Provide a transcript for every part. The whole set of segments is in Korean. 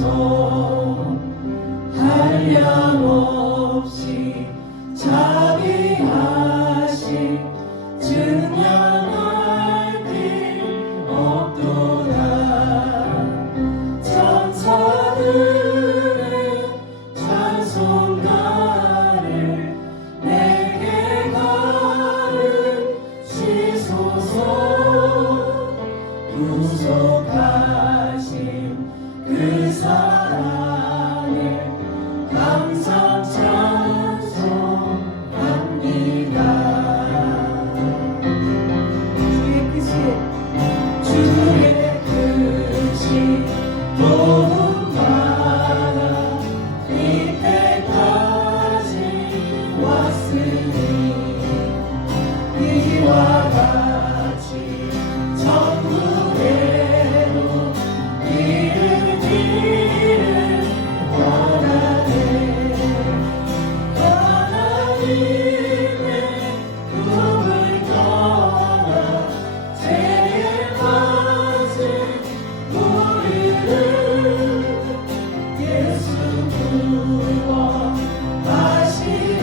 주소서. 한량없이 자비하시 증량할 길 없도다. 천사들의 찬송가를 내게 가르치소서. 구속하신 그 사랑에 감사 찬송합니다. 주의 크신 도움받아 이때까지 왔으니 이와 같이 천국에도 이르기를 원하네. 하나님의 꿈을 떠나 죄에 빠진 우리를 예수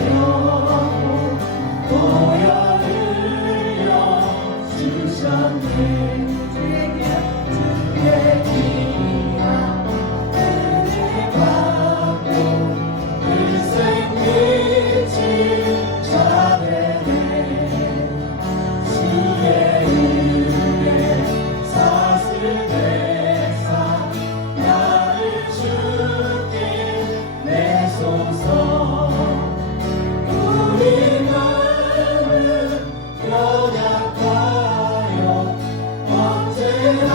구원하시려고 보혈을 주셨네. 주의 귀한 은혜 받고 일생 빛이 자되네. 주의 은혜 사슬 대사 나를 주께 내소서. 우리 마음은 연약하여 언제나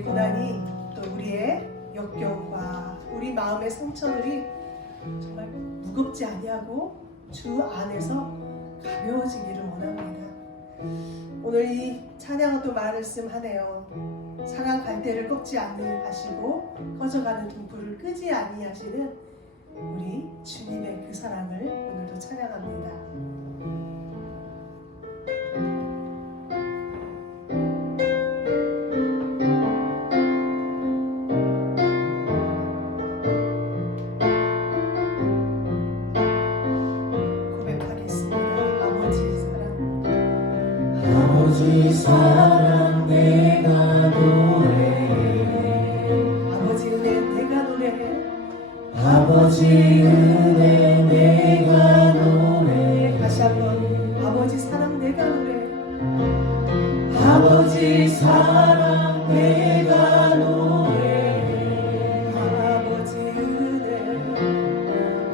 우리의 고난이 또 우리의 역경과 우리 마음의 상처들이 정말 무겁지 아니하고 주 안에서 가벼워지기를 원합니다. 오늘 이 찬양은 또 말씀하네요. 상한 갈대를 꺾지 아니하시고 꺼져가는 등불을 끄지 아니하시는 우리 주님의 그 사랑을 오늘도 찬양합니다. 아버지 사랑 내가 노래해 아버지 은혜 내가 노래해 아버지 은혜 내가 노래해 다시 한번 아버지 사랑 내가 노래해 아버지 사랑 내가 노래해 아버지 은혜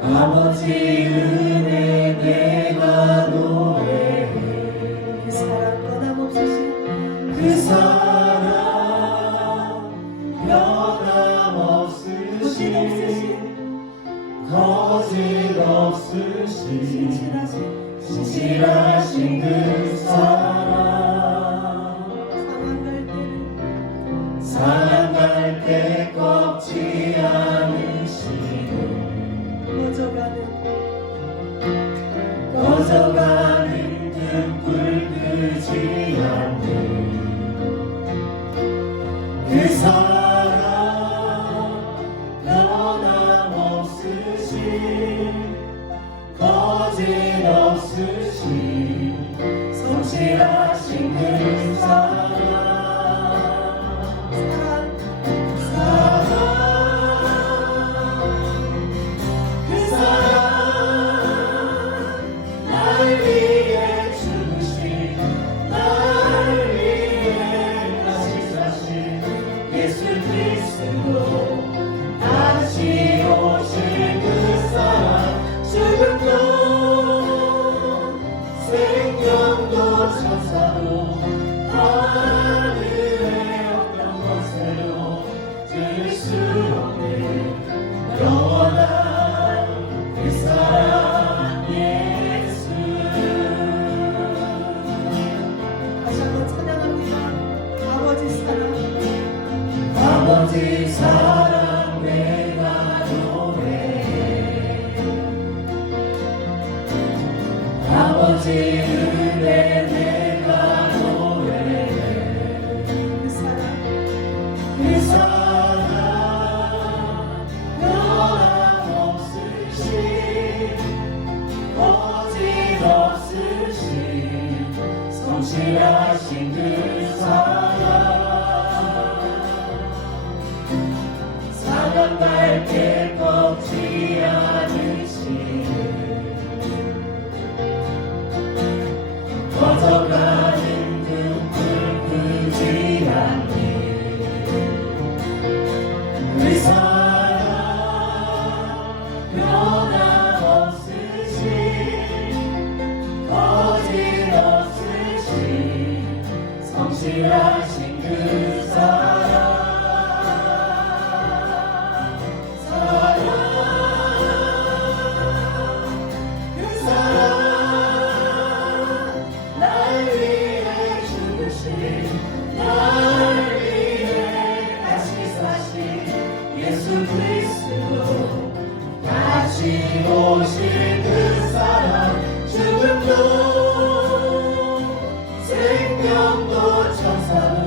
아버지 은혜 내가 노래해 그 사랑 변함없으신 그 사랑 변함없으신 거짓없으신 신실하신 그 사랑 상한 갈대 꺾지 않으시는 꺼져가는 등불 끄지 않는 그 사랑 변함없으신 거짓없으신 성실하신 그 사랑 그 사랑 날 위해 죽으신 날 위해 다시 사신 예수 그리스도 다시 오실 그 사랑 죽음도 생명도 천사도 하늘의 어떤 것에도 들을 수 없는 영원한 그 사랑 예수 다시 한번 찬양합니다. 아버지 사랑 아버지 사랑 내가 노래해 아버지 은혜 내가 노래해 그 사랑 그 사랑 변함없으신 거짓없으신 성실하신 그 사랑 상한 갈대 꺾지 않으시는 꺼져가는 등불 끄지 않는 그 사랑 변함없으신 거짓없으신 성실하신 그 사랑 그 사랑 날 위해 죽으신 날 위해 다시 사신 예수 그리스도 다시 오실 그 사랑 죽음도 생명도 천사도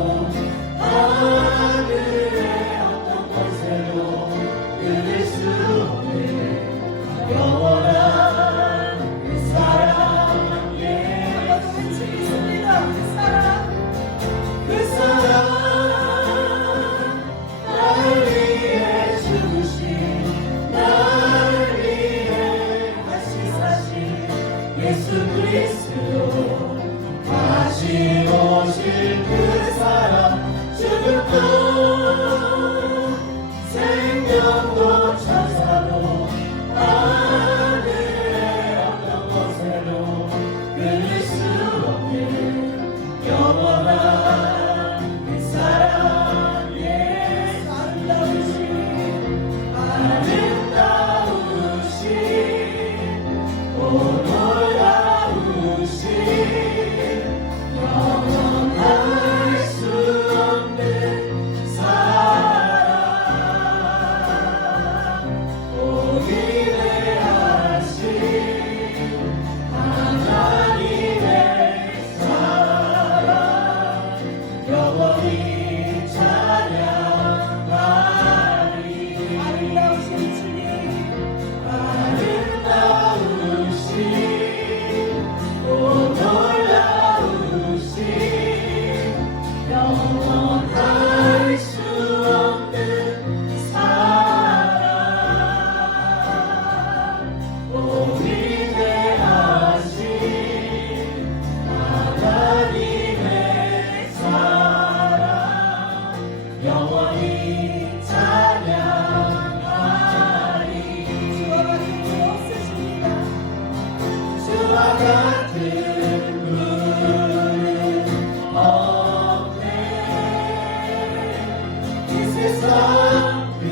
세상 그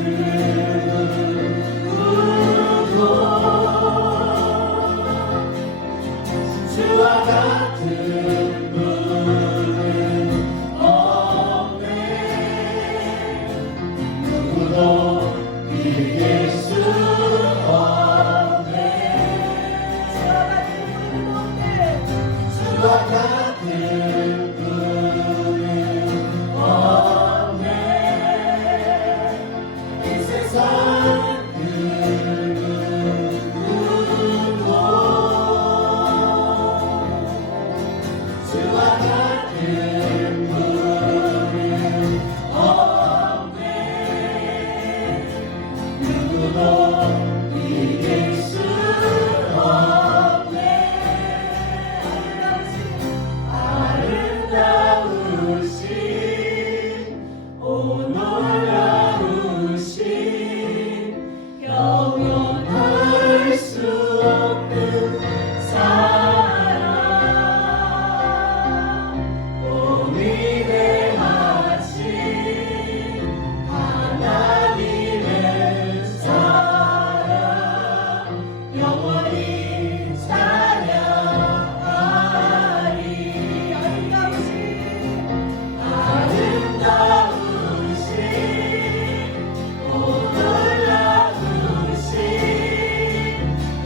누구도 주와 같은 분은 없네. 누구도 이길 수 없네. 주와 같은 분은 없네. 이 세상 그 누구도 주와 같은 분은 없네. 누구도 이길 수 없네. 아름다우신 오 놀라우신 영원할 수 없는 사랑 오 위대하신 하나님의 사랑 영원히 찬양하리. 아름다우신 오 놀라우신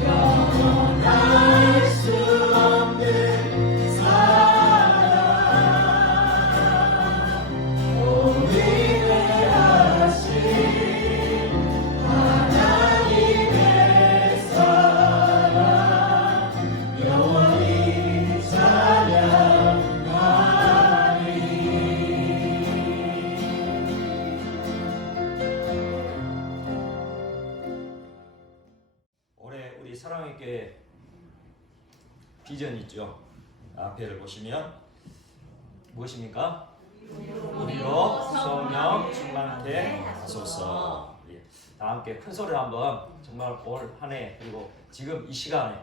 영원할 수 없는 사랑 오 위대하신 하나님의 사랑 영원히 찬양하리. 올해 우리 사랑의 교회 비전 있죠. 앞에를 보시면 무엇입니까? 우리로 성령 충만케 하소서. 예. 다 함께 큰 소리로 한번 정말 올 한 해 그리고 지금 이 시간에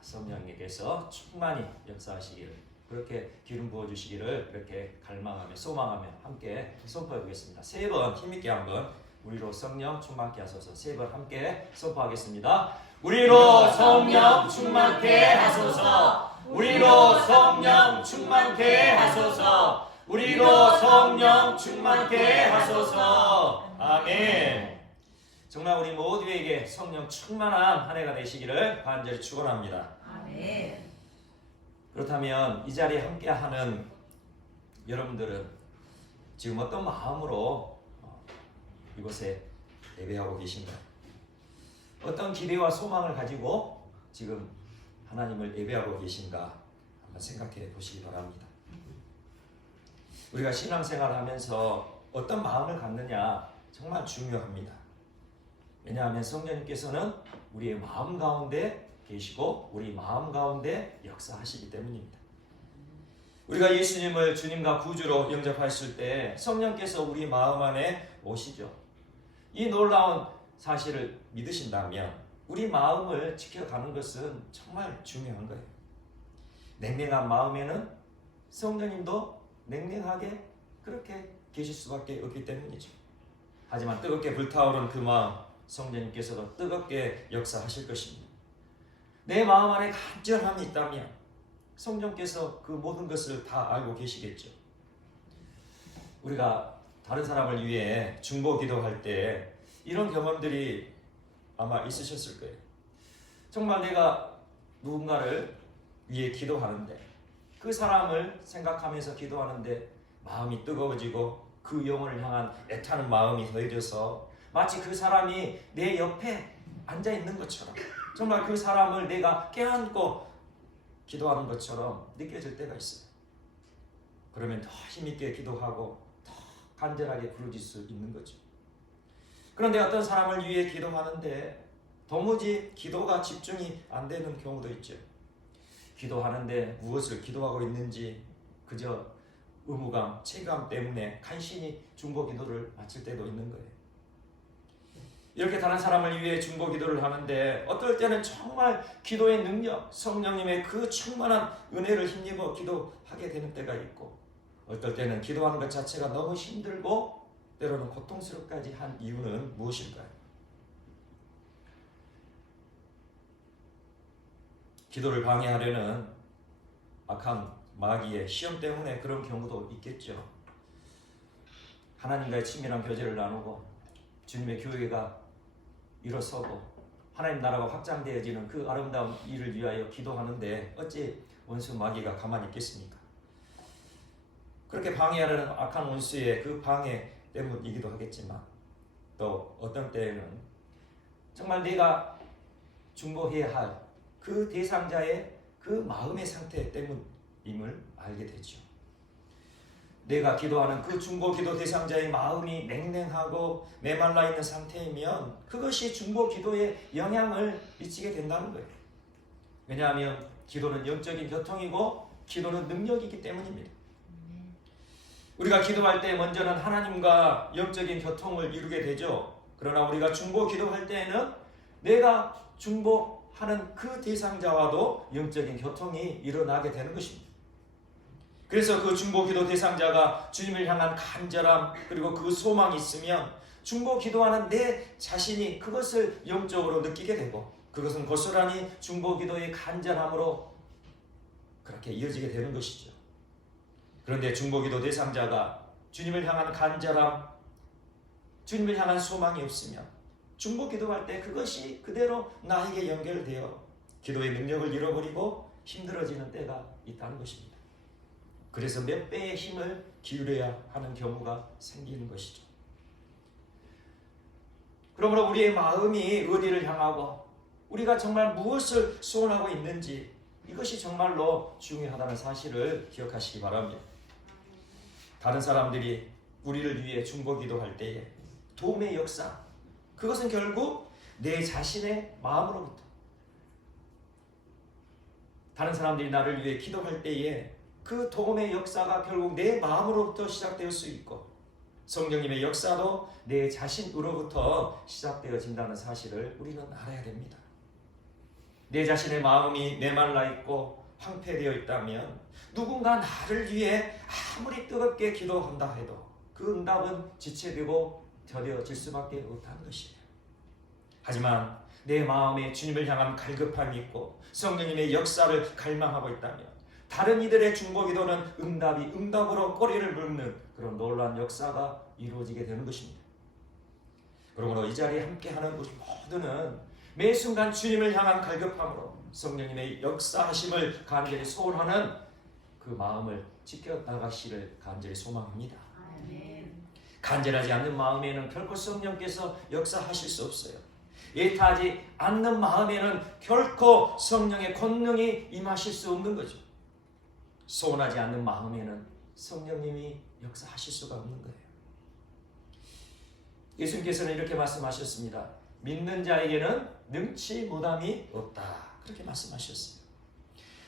성령님께서 충만히 역사하시기를 그렇게 기름 부어주시기를 이렇게 갈망하며 소망하며 함께 선포해 보겠습니다. 세 번 힘있게 한번 우리로 성령 충만케 하소서. 세 번 함께 선포하겠습니다. 우리로 성령 충만케 하소서. 우리로 성령 충만케 하소서. 우리로 성령 충만케 하소서. 아멘. 정말 우리 모두에게 성령 충만한 한 해가 되시기를 간절히 축원합니다. 아멘. 그렇다면 이 자리에 함께하는 여러분들은 지금 어떤 마음으로 이곳에 예배하고 계신가요? 어떤 기대와 소망을 가지고 지금 하나님을 예배하고 계신가 한번 생각해 보시기 바랍니다. 우리가 신앙생활을 하면서 어떤 마음을 갖느냐 정말 중요합니다. 왜냐하면 성령님께서는 우리의 마음 가운데 계시고 우리 마음 가운데 역사하시기 때문입니다. 우리가 예수님을 주님과 구주로 영접하실 때 성령께서 우리 마음 안에 오시죠. 이 놀라운 사실을 믿으신다면 우리 마음을 지켜가는 것은 정말 중요한 거예요. 냉랭한 마음에는 성령님도 냉랭하게 그렇게 계실 수밖에 없기 때문이죠. 하지만 뜨겁게 불타오른 그 마음 성령님께서도 뜨겁게 역사하실 것입니다. 내 마음 안에 간절함이 있다면 성령께서 그 모든 것을 다 알고 계시겠죠. 우리가 다른 사람을 위해 중보 기도할 때 이런 경험들이 아마 있으셨을 거예요. 정말 내가 누군가를 위해 기도하는데 그 사람을 생각하면서 기도하는데 마음이 뜨거워지고 그 영혼을 향한 애타는 마음이 더해져서 마치 그 사람이 내 옆에 앉아있는 것처럼 정말 그 사람을 내가 껴안고 기도하는 것처럼 느껴질 때가 있어요. 그러면 더 힘있게 기도하고 더 간절하게 부르짖을 수 있는 거죠. 그런데 어떤 사람을 위해 기도하는데 도무지 기도가 집중이 안 되는 경우도 있죠. 기도하는데 무엇을 기도하고 있는지 그저 의무감, 책임감 때문에 간신히 중보 기도를 마칠 때도 있는 거예요. 이렇게 다른 사람을 위해 중보 기도를 하는데 어떨 때는 정말 기도의 능력, 성령님의 그 충만한 은혜를 힘입어 기도하게 되는 때가 있고 어떨 때는 기도하는 것 자체가 너무 힘들고 때로는 고통스럽까지 한 이유는 무엇일까요? 기도를 방해하려는 악한 마귀의 시험 때문에 그런 경우도 있겠죠. 하나님과의 친밀한 교제를 나누고 주님의 교회가 일어서고 하나님 나라가 확장되어지는 그 아름다운 일을 위하여 기도하는데 어찌 원수 마귀가 가만히 있겠습니까? 그렇게 방해하려는 악한 원수의 그 방해 때문이기도 하겠지만 또 어떤 때에는 정말 내가 중보해야 할 그 대상자의 그 마음의 상태 때문임을 알게 되죠. 내가 기도하는 그 중보 기도 대상자의 마음이 냉랭하고 메말라 있는 상태이면 그것이 중보 기도에 영향을 미치게 된다는 거예요. 왜냐하면 기도는 영적인 교통이고 기도는 능력이기 때문입니다. 우리가 기도할 때 먼저는 하나님과 영적인 교통을 이루게 되죠. 그러나 우리가 중보 기도할 때에는 내가 중보하는 그 대상자와도 영적인 교통이 일어나게 되는 것입니다. 그래서 그 중보 기도 대상자가 주님을 향한 간절함 그리고 그 소망이 있으면 중보 기도하는 내 자신이 그것을 영적으로 느끼게 되고 그것은 고스란히 중보 기도의 간절함으로 그렇게 이어지게 되는 것이죠. 그런데 중보 기도 대상자가 주님을 향한 간절함, 주님을 향한 소망이 없으면 중보 기도할 때 그것이 그대로 나에게 연결되어 기도의 능력을 잃어버리고 힘들어지는 때가 있다는 것입니다. 그래서 몇 배의 힘을 기울여야 하는 경우가 생기는 것이죠. 그러므로 우리의 마음이 어디를 향하고 우리가 정말 무엇을 소원하고 있는지 이것이 정말로 중요하다는 사실을 기억하시기 바랍니다. 다른 사람들이 우리를 위해 중보 기도할 때에 도움의 역사, 그것은 결국 내 자신의 마음으로부터 다른 사람들이 나를 위해 기도할 때에 그 도움의 역사가 결국 내 마음으로부터 시작될 수 있고 성령님의 역사도 내 자신으로부터 시작되어진다는 사실을 우리는 알아야 됩니다. 내 자신의 마음이 메말라 있고 황폐되어 있다면 누군가 나를 위해 아무리 뜨겁게 기도한다 해도 그 응답은 지체되고 더뎌질 수밖에 없다는 것이에요. 하지만 내 마음에 주님을 향한 갈급함이 있고 성령님의 역사를 갈망하고 있다면 다른 이들의 중보 기도는 응답이 응답으로 꼬리를 물는 그런 놀라운 역사가 이루어지게 되는 것입니다. 그러므로 이 자리에 함께하는 우리 모두는 매 순간 주님을 향한 갈급함으로 성령님의 역사하심을 간절히 소원하는 그 마음을 지켜나가시를 간절히 소망합니다. 간절하지 않는 마음에는 결코 성령께서 역사하실 수 없어요. 애타하지 않는 마음에는 결코 성령의 권능이 임하실 수 없는 거죠. 소원하지 않는 마음에는 성령님이 역사하실 수가 없는 거예요. 예수님께서는 이렇게 말씀하셨습니다. 믿는 자에게는 능치 못함이 없다. 그렇게 말씀하셨어요.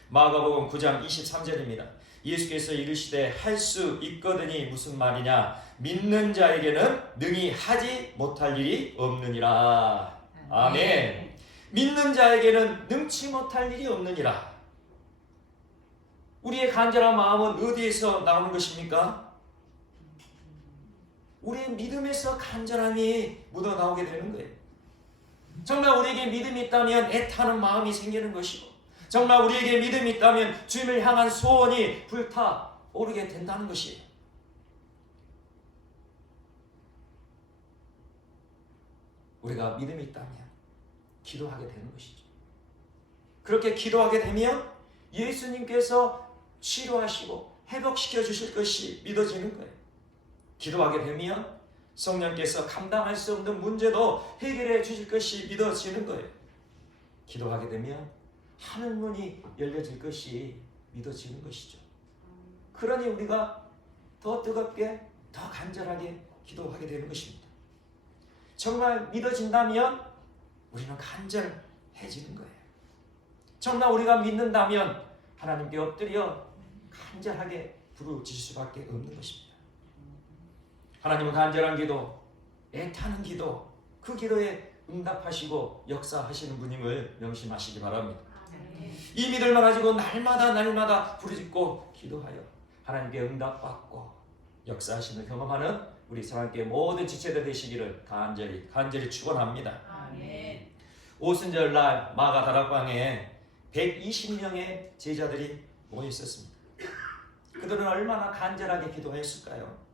마가복음 9장 23절입니다. 예수께서 이르시되 할 수 있거든이 무슨 말이냐? 믿는 자에게는 능히 하지 못할 일이 없느니라. 아멘. 믿는 자에게는 능치 못할 일이 없느니라. 우리의 간절한 마음은 어디에서 나오는 것입니까? 우리의 믿음에서 간절함이 묻어나오게 되는 거예요. 정말 우리에게 믿음이 있다면 애타는 마음이 생기는 것이고 정말 우리에게 믿음이 있다면 주님을 향한 소원이 불타오르게 된다는 것이에요. 우리가 믿음이 있다면 기도하게 되는 것이죠. 그렇게 기도하게 되면 예수님께서 치료하시고 회복시켜 주실 것이 믿어지는 거예요. 기도하게 되면 성령께서 감당할 수 없는 문제도 해결해 주실 것이 믿어지는 거예요. 기도하게 되면 하늘 문이 열려질 것이 믿어지는 것이죠. 그러니 우리가 더 뜨겁게 더 간절하게 기도하게 되는 것입니다. 정말 믿어진다면 우리는 간절해지는 거예요. 정말 우리가 믿는다면 하나님께 엎드려 간절하게 부르짖을 수밖에 없는 것입니다. 하나님은 간절한 기도, 애타는 기도, 그 기도에 응답하시고 역사하시는 분임을 명심하시기 바랍니다. 이 믿음을 가지고 날마다 부르짖고 기도하여 하나님께 응답받고 역사하심을 경험하는 우리 사랑교회 모든 지체들 되시기를 간절히 축원합니다. 아멘. 오순절 날 마가 다락방에 120명의 제자들이 모여 있었습니다. 그들은 얼마나 간절하게 기도했을까요?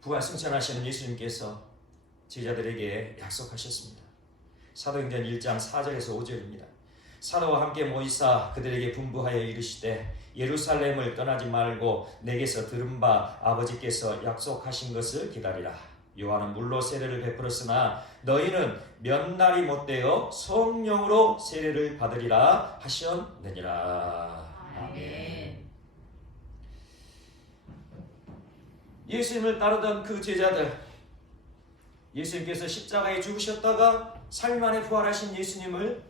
부활 승천하시는 예수님께서 제자들에게 약속하셨습니다. 사도행전 1장 4절에서 5절입니다. 사도와 함께 모이사 그들에게 분부하여 이르시되 예루살렘을 떠나지 말고 내게서 들은 바 아버지께서 약속하신 것을 기다리라. 요한은 물로 세례를 베풀었으나 너희는 몇 날이 못되어 성령으로 세례를 받으리라 하셨느니라. 아멘. 예수님을 따르던 그 제자들, 예수님께서 십자가에 죽으셨다가 3일 만에 부활하신 예수님을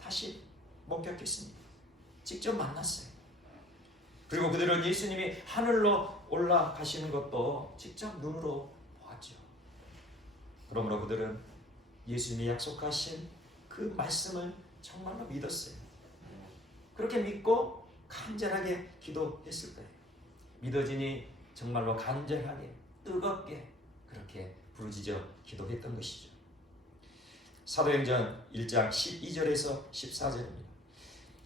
다시 목격했습니다. 직접 만났어요. 그리고 그들은 예수님이 하늘로 올라가시는 것도 직접 눈으로 보았죠. 그러므로 그들은 예수님이 약속하신 그 말씀을 정말로 믿었어요. 그렇게 믿고 간절하게 기도했을 거예요. 믿어지니 정말로 간절하게 뜨겁게 그렇게 부르짖어 기도했던 것이죠. 사도행전 1장 12절에서 14절입니다.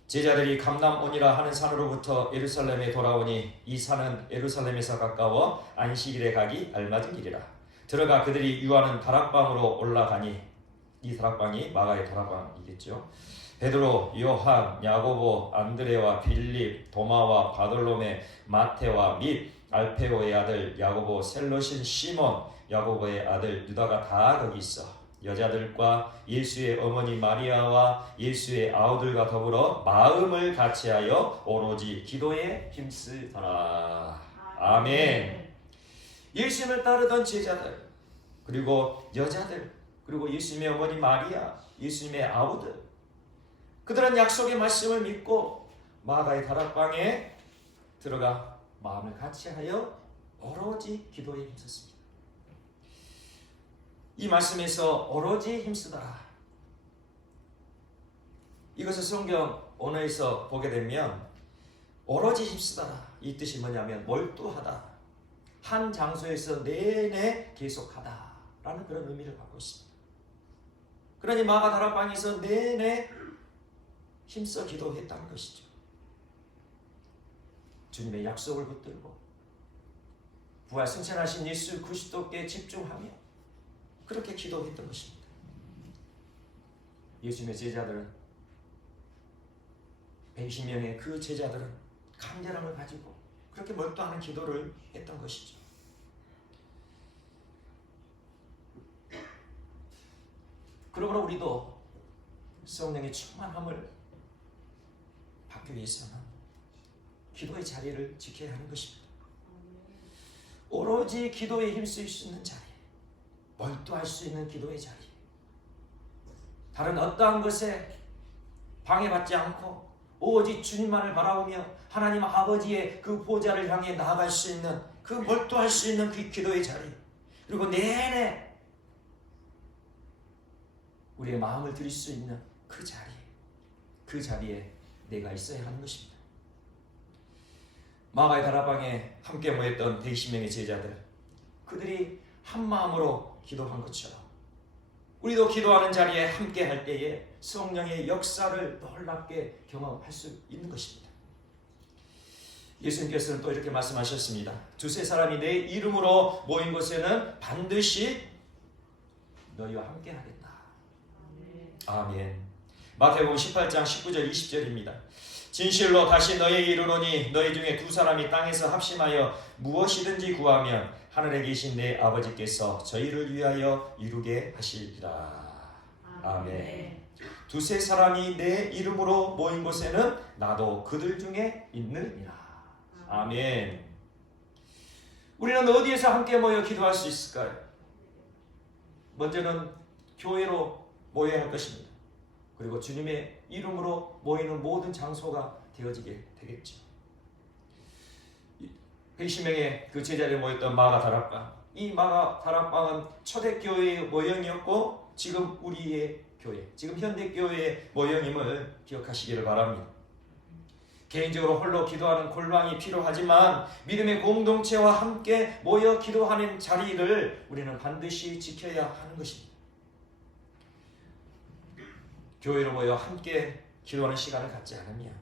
제자들이 감람온이라 하는 산으로부터 예루살렘에 돌아오니 이 산은 예루살렘에서 가까워 안식일에 가기 알맞은 길이라. 들어가 그들이 유하는 다락방으로 올라가니, 이 다락방이 마가의 다락방이겠죠. 베드로, 요한, 야고보, 안드레와 빌립, 도마와 바돌로메, 마테와 및 알페오의 아들 야고보, 셀롯인 시몬, 야고보의 아들 유다가 다 거기 있어 여자들과 예수의 어머니 마리아와 예수의 아우들과 더불어 마음을 같이하여 오로지 기도에 힘쓰더라. 아멘. 예수님을 따르던 제자들, 그리고 여자들, 그리고 예수님의 어머니 마리아, 예수님의 아우들, 그들은 약속의 말씀을 믿고 마가의 다락방에 들어가 마음을 같이하여 오로지 기도에 힘썼습니다. 이 말씀에서 오로지 힘쓰더라, 이것을 성경 언어에서 보게 되면 오로지 힘쓰더라, 이 뜻이 뭐냐면 몰두하다, 한 장소에서 내내 계속하다 라는 그런 의미를 갖고 있습니다. 그러니 마가 다락방에서 내내 힘써 기도했다는 것이죠. 주님의 약속을 붙들고 부활 승천하신 예수 그리스도께 집중하며 그렇게 기도했던 것입니다. 예수님의 제자들은 120명의 그 제자들은 간절함을 가지고 그렇게 몰두하는 기도를 했던 것이죠. 그러므로 우리도 성령의 충만함을 받기 위해서는 기도의 자리를 지켜야 하는 것입니다. 오로지 기도에 힘쓸 수 있는 자리, 몰두할 수 있는 기도의 자리, 다른 어떠한 것에 방해받지 않고 오직 주님만을 바라보며 하나님 아버지의 그 보좌를 향해 나아갈 수 있는 그 몰두할 수 있는 그 기도의 자리, 그리고 내내 우리의 마음을 드릴 수 있는 그 자리, 그 자리에 내가 있어야 하는 것입니다. 마가의 다락방에 함께 모였던 120명의 제자들, 그들이 한 마음으로 기도한 것처럼 우리도 기도하는 자리에 함께 할 때에 성령의 역사를 놀랍게 경험할 수 있는 것입니다. 예수님께서는 또 이렇게 말씀하셨습니다. 두세 사람이 내 이름으로 모인 곳에는 반드시 너희와 함께 하겠다. 아멘. 마태복음 18장 19절 20절입니다. 진실로 다시 너희에게 이르노니 너희 중에 두 사람이 땅에서 합심하여 무엇이든지 구하면 하늘에 계신 내 아버지께서 저희를 위하여 이루게 하시리라. 아멘. 두세 사람이 내 이름으로 모인 곳에는 나도 그들 중에 있느니라. 아멘. 우리는 어디에서 함께 모여 기도할 수 있을까요? 먼저는 교회로 모여야 할 것입니다. 그리고 주님의 이름으로 모이는 모든 장소가 되어지게 되겠죠. 120명의 그 제자리에 모였던 마가 다락방, 이 마가 다락방은 초대교회의 모형이었고 지금 우리의 교회, 지금 현대교회의 모형임을 기억하시기를 바랍니다. 개인적으로 홀로 기도하는 골방이 필요하지만 믿음의 공동체와 함께 모여 기도하는 자리를 우리는 반드시 지켜야 하는 것입니다. 교회로 모여 함께 기도하는 시간을 갖지 않으면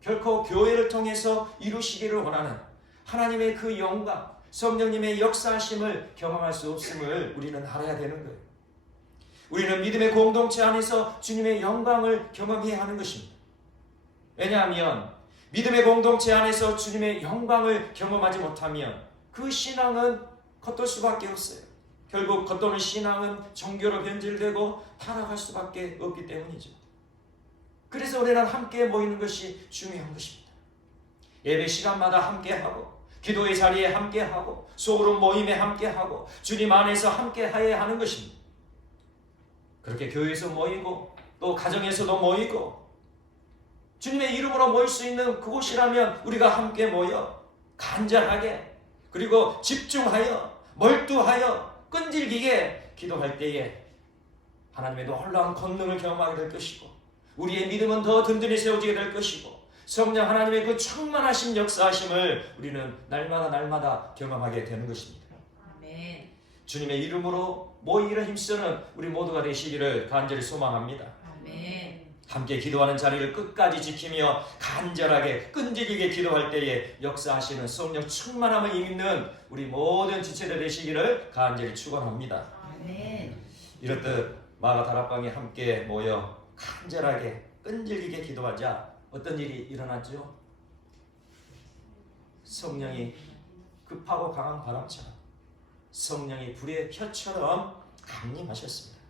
결코 교회를 통해서 이루시기를 원하는 하나님의 그 영광, 성령님의 역사하심을 경험할 수 없음을 우리는 알아야 되는 거예요. 우리는 믿음의 공동체 안에서 주님의 영광을 경험해야 하는 것입니다. 왜냐하면 믿음의 공동체 안에서 주님의 영광을 경험하지 못하면 그 신앙은 겉돌 수밖에 없어요. 결국 겉도는 신앙은 종교로 변질되고 타락할 수밖에 없기 때문이죠. 그래서 우리는 함께 모이는 것이 중요한 것입니다. 예배 시간마다 함께하고 기도의 자리에 함께하고 소그룹 모임에 함께하고 주님 안에서 함께해야 하는 것입니다. 그렇게 교회에서 모이고 또 가정에서도 모이고 주님의 이름으로 모일 수 있는 그곳이라면 우리가 함께 모여 간절하게 그리고 집중하여 몰두하여 끈질기게 기도할 때에 하나님의 놀라운 권능을 경험하게 될 것이고 우리의 믿음은 더 든든히 세워지게 될 것이고 성령 하나님의 그 충만하신 역사하심을 우리는 날마다 경험하게 되는 것입니다. 아멘. 주님의 이름으로 모이기를 힘쓰는 우리 모두가 되시기를 간절히 소망합니다. 아멘. 함께 기도하는 자리를 끝까지 지키며 간절하게 끈질기게 기도할 때에 역사하시는 성령 충만함을 입는 우리 모든 지체들 되시기를 간절히 축원합니다. 아멘. 이렇듯 마가 다락방에 함께 모여 간절하게 끈질기게 기도하자 어떤 일이 일어났죠? 성령이 급하고 강한 바람처럼 성령이 불의 혀처럼 강림하셨습니다.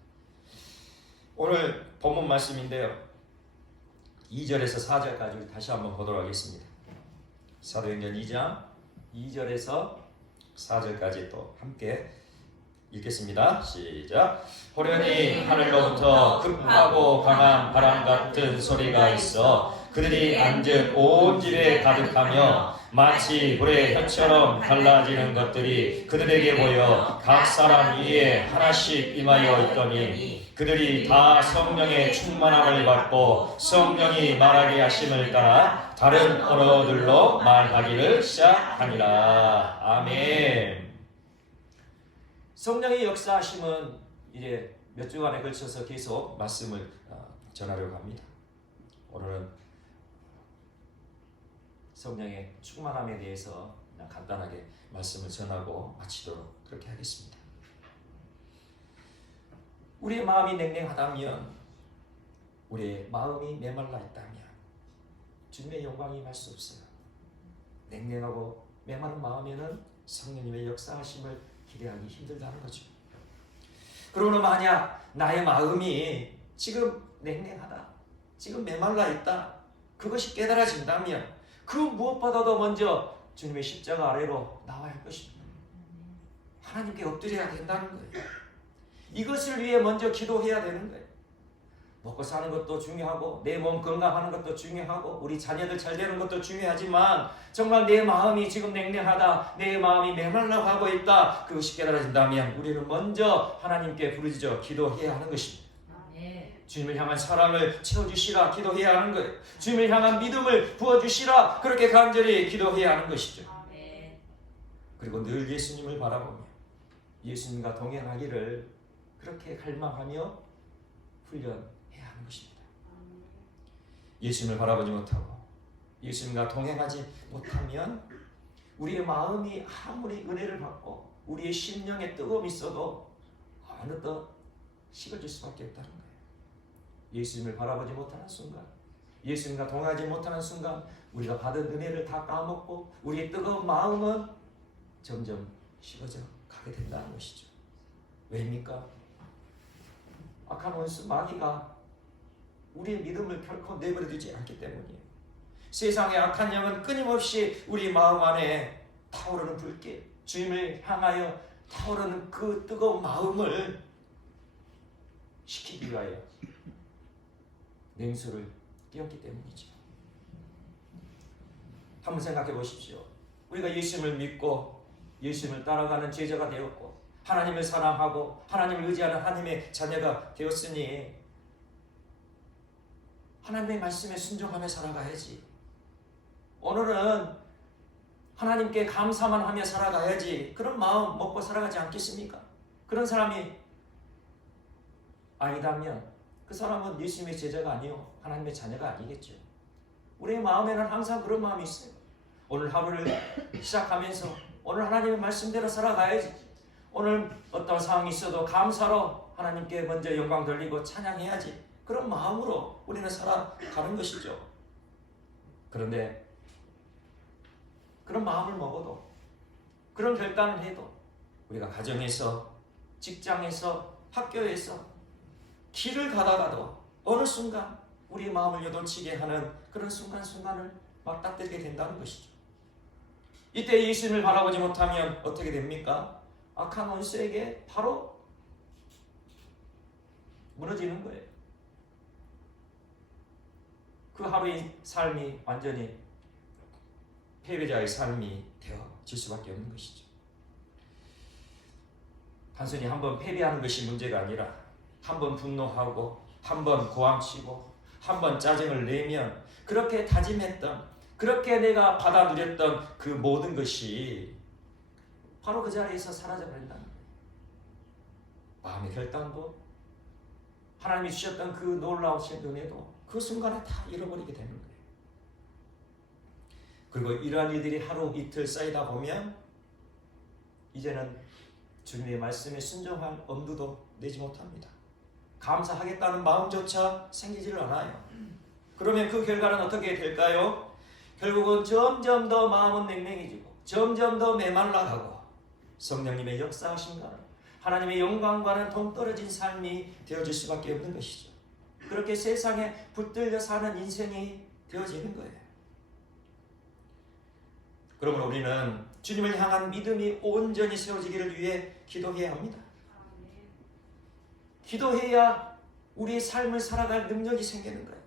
오늘 본문 말씀인데요. 2절에서 4절까지 우리 다시 한번 보도록 하겠습니다. 사도행전 2장 2절에서 4절까지 또 함께 읽겠습니다. 시작. 호련히 하늘로부터 급하고 강한 바람 같은 소리가 있어 그들이 앉은 온 집에 가득하며 마치 불의 혀처럼 갈라지는 것들이 그들에게 보여 각 사람 위에 하나씩 임하여 있더니 그들이 다 성령의 충만함을 받고 성령이 말하게 하심을 따라 다른 언어들로 말하기를 시작하니라. 아멘. 성령의 역사하심은 이제 몇 주간에 걸쳐서 계속 말씀을 전하려고 합니다. 오늘은 성령의 충만함에 대해서 그냥 간단하게 말씀을 전하고 마치도록 그렇게 하겠습니다. 우리의 마음이 냉랭하다면, 우리의 마음이 메말라 있다면 주님의 영광이 임할 수 없어요. 냉랭하고 메마른 마음에는 성령님의 역사하심을 기대하기 힘들다는 거죠. 그러나 만약 나의 마음이 지금 냉랭하다, 지금 메말라 있다, 그것이 깨달아진다면 그 무엇보다도 먼저 주님의 십자가 아래로 나와야 할 것입니다. 하나님께 엎드려야 된다는 거예요. 이것을 위해 먼저 기도해야 되는 거예요. 먹고 사는 것도 중요하고 내 몸 건강하는 것도 중요하고 우리 자녀들 잘 되는 것도 중요하지만 정말 내 마음이 지금 냉랭하다, 내 마음이 메말라하고 있다, 그것이 깨달아진다면 우리는 먼저 하나님께 부르짖어 기도해야 하는 것입니다. 주님을 향한 사랑을 채워주시라 기도해야 하는 거예요. 주님을 향한 믿음을 부어주시라 그렇게 간절히 기도해야 하는 것이죠. 그리고 늘 예수님을 바라보며 예수님과 동행하기를 그렇게 갈망하며 훈련해야 하는 것입니다. 예수님을 바라보지 못하고 예수님과 동행하지 못하면 우리의 마음이 아무리 은혜를 받고 우리의 심령에 뜨거움이 있어도 어느덧 식어질 수밖에 없다는 거예요. 예수님을 바라보지 못하는 순간, 예수님과 동행하지 못하는 순간 우리가 받은 은혜를 다 까먹고 우리의 뜨거운 마음은 점점 식어져 가게 된다는 것이죠. 왜입니까? 악한 원수 마귀가 우리의 믿음을 결코 내버려두지 않기 때문이에요. 세상의 악한 영은 끊임없이 우리 마음 안에 타오르는 불길, 주님을 향하여 타오르는 그 뜨거운 마음을 식히기 위하여 냉수를 띄웠기 때문이죠. 한번 생각해 보십시오. 우리가 예수님을 믿고 예수님을 따라가는 제자가 되었고 하나님을 사랑하고 하나님을 의지하는 하나님의 자녀가 되었으니 하나님의 말씀에 순종하며 살아가야지. 오늘은 하나님께 감사만 하며 살아가야지. 그런 마음 먹고 살아가지 않겠습니까? 그런 사람이 아니다면 그 사람은 예수님의 제자가 아니요 하나님의 자녀가 아니겠죠. 우리의 마음에는 항상 그런 마음이 있어요. 오늘 하루를 시작하면서 오늘 하나님의 말씀대로 살아가야지. 오늘 어떤 상황이 있어도 감사로 하나님께 먼저 영광 돌리고 찬양해야지. 그런 마음으로 우리는 살아가는 것이죠. 그런데 그런 마음을 먹어도 그런 결단을 해도 우리가 가정에서 직장에서 학교에서 길을 가다가도 어느 순간 우리 마음을 요동치게 하는 그런 순간순간을 맞닥뜨리게 된다는 것이죠. 이때 예수님을 바라보지 못하면 어떻게 됩니까? 악한 원수에게 바로 무너지는 거예요. 그 하루의 삶이 완전히 패배자의 삶이 되어질 수밖에 없는 것이죠. 단순히 한번 패배하는 것이 문제가 아니라 한번 분노하고 한번 고함치고 한번 짜증을 내면 그렇게 다짐했던 그렇게 내가 받아 누렸던 그 모든 것이 바로 그 자리에서 사라져버린다는 거예요. 마음의 결단도 하나님이 주셨던 그 놀라우신 은혜도 그 순간에 다 잃어버리게 되는 거예요. 그리고 이러한 일들이 하루 이틀 쌓이다 보면 이제는 주님의 말씀에 순종할 엄두도 내지 못합니다. 감사하겠다는 마음조차 생기지를 않아요. 그러면 그 결과는 어떻게 될까요? 결국은 점점 더 마음은 냉랭해지고 점점 더 메말라가고 성령님의 역사하심과는 하나님의 영광과는 동떨어진 삶이 되어질 수밖에 없는 것이죠. 그렇게 세상에 붙들려 사는 인생이 되어지는 거예요. 그러므로 우리는 주님을 향한 믿음이 온전히 세워지기를 위해 기도해야 합니다. 기도해야 우리의 삶을 살아갈 능력이 생기는 거예요.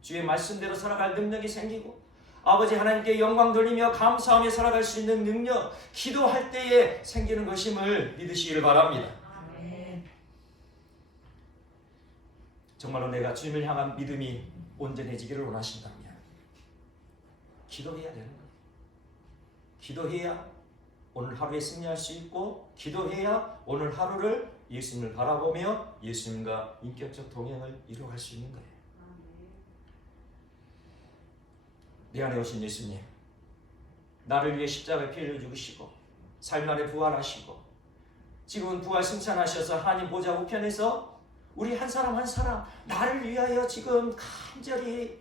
주의 말씀대로 살아갈 능력이 생기고 아버지 하나님께 영광 돌리며 감사하며 살아갈 수 있는 능력, 기도할 때에 생기는 것임을 믿으시기를 바랍니다. 아멘. 정말로 내가 주님을 향한 믿음이 온전해지기를 원하신다면 기도해야 되는 거예요. 기도해야 오늘 하루에 승리할 수 있고 기도해야 오늘 하루를 예수님을 바라보며 예수님과 인격적 동행을 이루어갈 수 있는 거예요. 내 안에 오신 예수님, 나를 위해 십자가에 피 흘려 죽으시고 삶 안에 부활하시고 지금은 부활 승천하셔서 하나님 보좌 우편에서 우리 한 사람 한 사람 나를 위하여 지금 간절히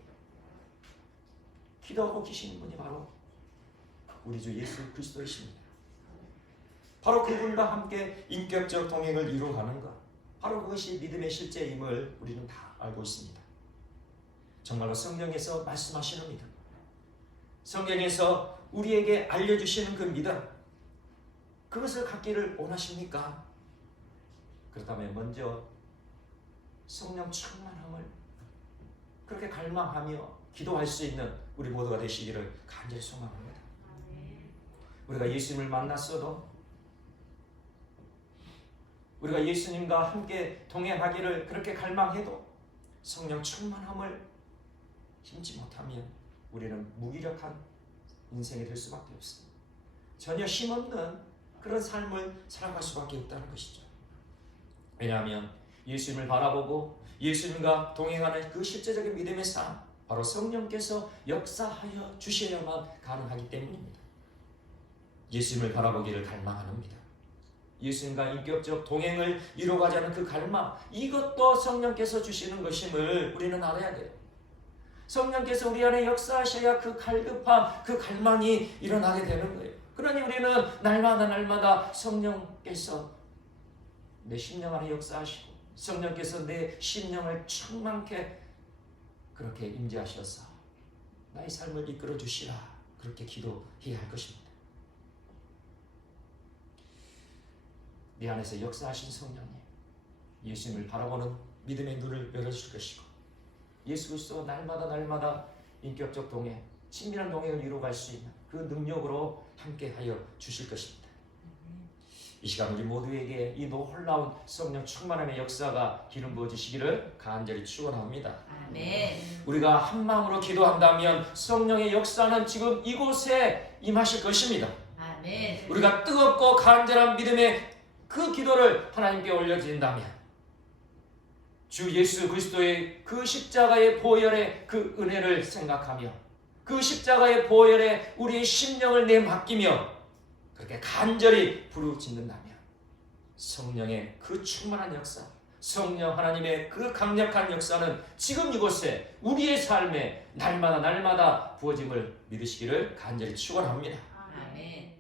기도하고 계시는 분이 바로 우리 주 예수 그리스도이십니다. 바로 그분과 함께 인격적 동행을 이루어가는 것, 바로 그것이 믿음의 실제임을 우리는 다 알고 있습니다. 정말로 성경에서 말씀하시는 믿음, 성경에서 우리에게 알려주시는 그 믿음, 그것을 갖기를 원하십니까? 그렇다면 먼저 성령 충만함을 그렇게 갈망하며 기도할 수 있는 우리 모두가 되시기를 간절히 소망합니다. 우리가 예수님을 만났어도 우리가 예수님과 함께 동행하기를 그렇게 갈망해도 성령 충만함을 힘지 못하면 우리는 무기력한 인생이 될 수밖에 없습니다. 전혀 힘없는 그런 삶을 살아갈 수밖에 없다는 것이죠. 왜냐하면 예수님을 바라보고 예수님과 동행하는 그 실제적인 믿음의 삶, 바로 성령께서 역사하여 주셔야만 가능하기 때문입니다. 예수님을 바라보기를 갈망합니다. 예수님과 인격적 동행을 이루어가자는 그 갈망, 이것도 성령께서 주시는 것임을 우리는 알아야 돼요. 성령께서 우리 안에 역사하셔야 그 갈급함, 그 갈망이 일어나게 되는 거예요. 그러니 우리는 날마다 성령께서 내 심령 안에 역사하시고 성령께서 내 심령을 충만케 그렇게 임재하셔서 나의 삶을 이끌어 주시라, 그렇게 기도해야 할 것입니다. 내 안에서 역사하신 성령님, 예수님을 바라보는 믿음의 눈을 열어줄 것이고 예수 그리스도와 날마다 인격적 동행, 친밀한 동행을 이루어갈 수 있는 그 능력으로 함께하여 주실 것입니다. 이 시간 우리 모두에게 이 놀라운 성령 충만함의 역사가 기름 부어지시기를 간절히 축원합니다. 아멘. 우리가 한 마음으로 기도한다면 성령의 역사는 지금 이곳에 임하실 것입니다. 아멘. 우리가 뜨겁고 간절한 믿음의 그 기도를 하나님께 올려드린다면 주 예수 그리스도의 그 십자가의 보혈의 그 은혜를 생각하며 그 십자가의 보혈에 우리의 심령을 내맡기며 그렇게 간절히 부르짖는다면 성령의 그 충만한 역사, 성령 하나님의 그 강력한 역사는 지금 이곳에 우리의 삶에 날마다 부어짐을 믿으시기를 간절히 축원합니다. 아멘.